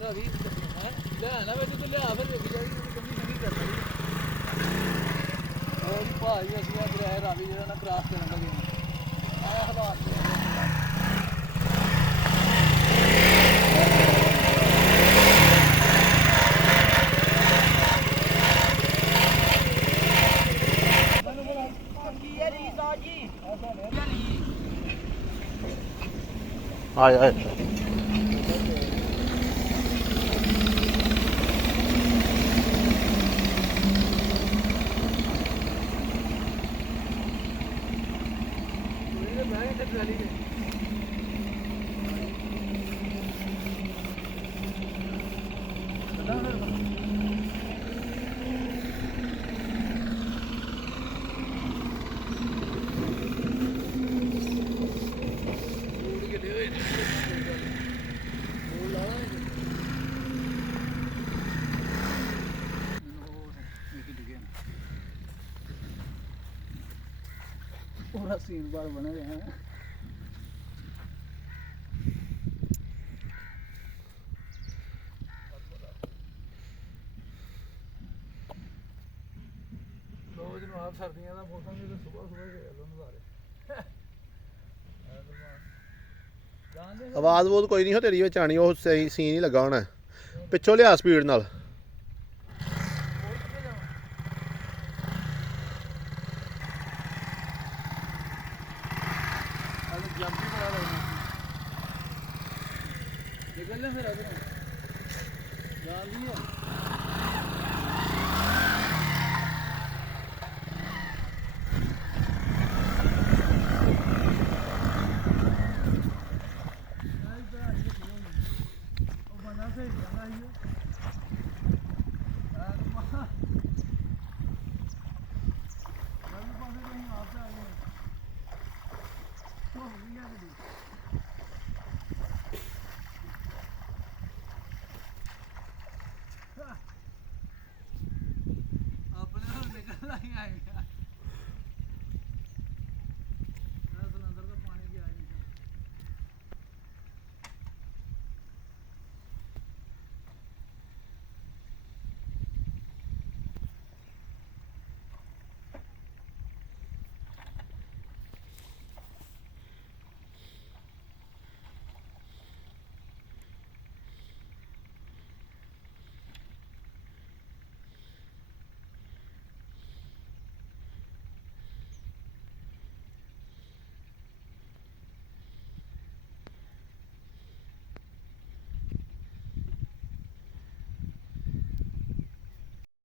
ਰਵੀ ਹੈ ਲੈ ਨਾ ਮੈਨੂੰ ਤੇ ਲਿਆ ਫਿਰ ਵੇਖੀ ਜਾਏਗੀ ਕੰਨੀ ਕੰਨੀ ਕਰਦਾ ਉਹ ਜੀ ਭਾਈ ਅਸੀਂ ਆ ਦਰਿਆ ਰਾਵੀ ਜਿਹੜਾ ਨਾ ਕ੍ਰਾਸ ਕਰਨ ਲੱਗੇ ਆ ਹਾਲਾਤ ਆ पूरा सीन बार बने हुए हैं जनाब सर्दियों का मौसम भी तो सुबह सुबह नज़ारे आवाज़ वूज कोई नहीं हो तेरी विच आनी वो सही सीन ही लगा होना पिछों लिया स्पीड नाल निकल ले फिर अगर जान लिया अपने निकल आई